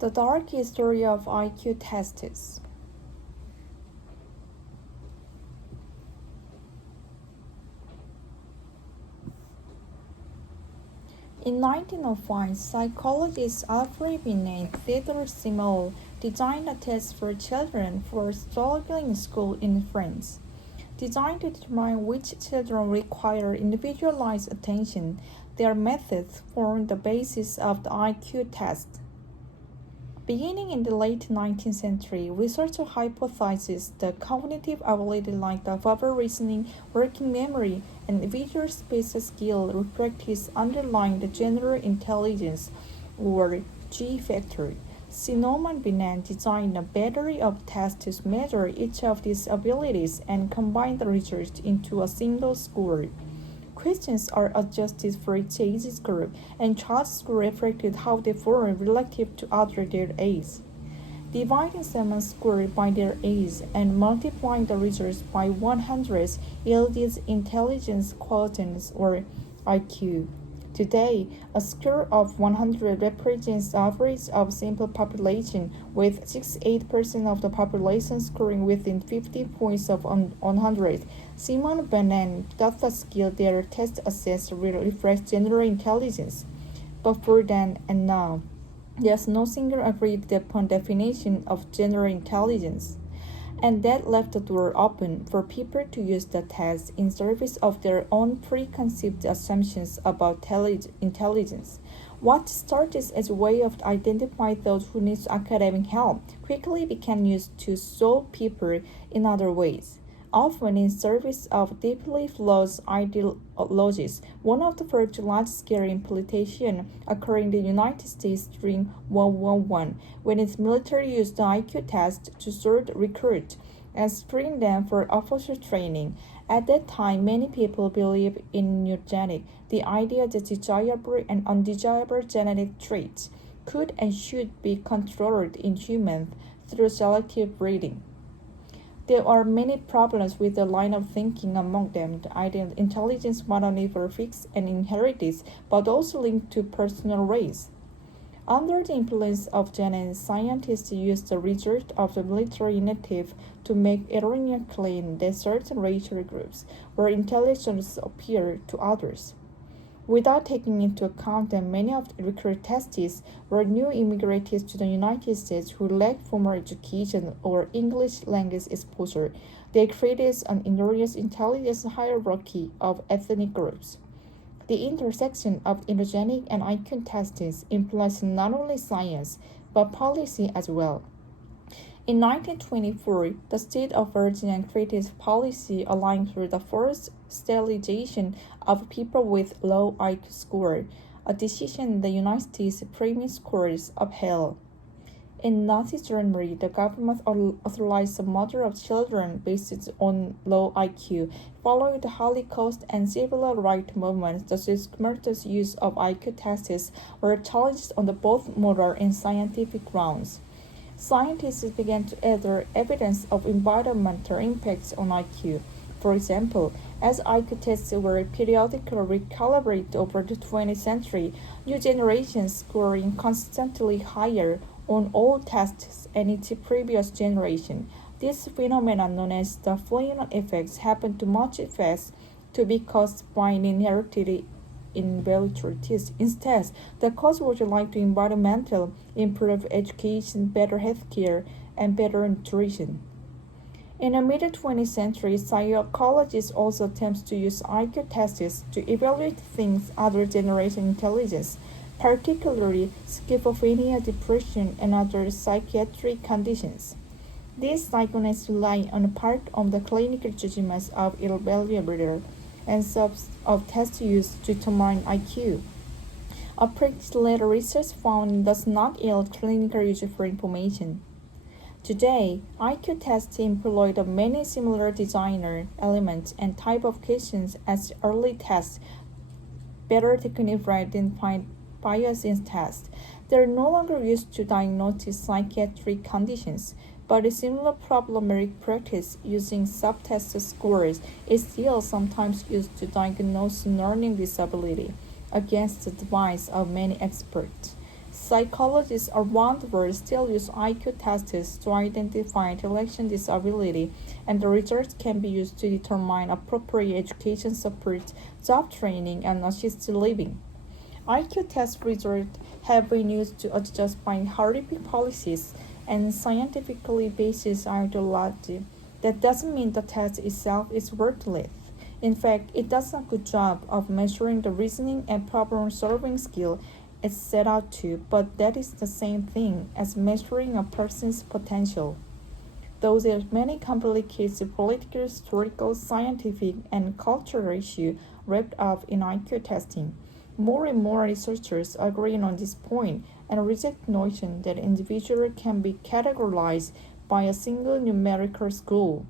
The dark history of IQ tests. In 1905, psychologists Alfred Binet and Theodore Simenon designed a test for children for struggling in school in France. Designed to determine which children require individualized attention, their methods formed the basis of the IQ test. Beginning in the late 19th century, researchers hypothesized that cognitive ability like the verbal reasoning, working memory, and visual spatial skill practice underlying the general intelligence, or G factor. Simenon and Binet designed a battery of tests to measure each of these abilities and combine the results into a single score. Questions are adjusted for each age group, and children reflected how they perform relative to other their age. Dividing someone's score by their age and multiplying the results by 100 yields intelligence quotient or IQ. Today, a score of 100 represents the average of simple population, with 68% of the population scoring within 50 points of 100. Simenon and Binet thought the skill their test assessed will reflect general intelligence. Before then and now, there is no single agreed upon definition of general intelligence, and that left the door open for people to use the test in service of their own preconceived assumptions about intelligence. What started as a way of identifying those who need academic help quickly became used to solve people in other ways, often in service of deeply flawed ideologies. One of the first large-scale implementations occurred in the United States during World War I, when its military used the IQ test to sort recruits and screen them for officer training. At that time, many people believed in eugenics, the idea that desirable and undesirable genetic traits could and should be controlled in humans through selective breeding. There are many problems with the line of thinking. Among them, the intelligence not only fixed and inherited, but also linked to personal race. Under the influence of genetics, scientists used the result of the military initiative to make erroneous claims that certain racial groups were intelligent superior to others, without taking into account that many of the recruit testees were new immigrants to the United States who lacked formal education or English language exposure. They created an enormous intelligence hierarchy of ethnic groups. The intersection of eugenics and IQ tests implies not only science, but policy as well. In 1924, the state of Virginia created policy allowing for the forced sterilization of people with low IQ score, a decision the United States Supreme Court upheld. In Nazi Germany, the government authorized the murder of children based on low IQ. Following the Holocaust and civil rights movements, the systematic use of IQ tests were challenged on both moral and scientific grounds. Scientists began to gather evidence of environmental impacts on IQ. For example, as IQ tests were periodically recalibrated over the 20th century, new generations scoring constantly higher on all tests than its previous generation. This phenomenon, known as the Flynn effect, happened to much fast to be caused by an inherited invalidity. Instead, the cause was linked to environmental, improved education, better healthcare, and better nutrition. In the mid-20th century, psychologists also attempted to use IQ tests to evaluate things other generation intelligence, particularly schizophrenia, depression, and other psychiatric conditions. These diagnoses rely on part of the clinical judgments of evaluators and subs of tests used to determine IQ. A practice later research found does not yield clinical useful information. Today, IQ tests employ the many similar designer elements and type of questions as early tests, better technique for identifying bias in tests. They are no longer used to diagnose psychiatric conditions, but a similar problematic practice using subtest scores is still sometimes used to diagnose learning disability, against the advice of many experts. Psychologists around the world still use IQ tests to identify intellectual disability, and the results can be used to determine appropriate education support, job training, and assisted living. IQ test results have been used to adjust horrific policies and scientifically based ideology. That doesn't mean the test itself is worthless. In fact, it does a good job of measuring the reasoning and problem solving skill it's set out to, but that is the same thing as measuring a person's potential. Though there are many complicated political, historical, scientific, and cultural issues wrapped up in IQ testing, more and more researchers agree on this point and reject the notion that individuals can be categorized by a single numerical score.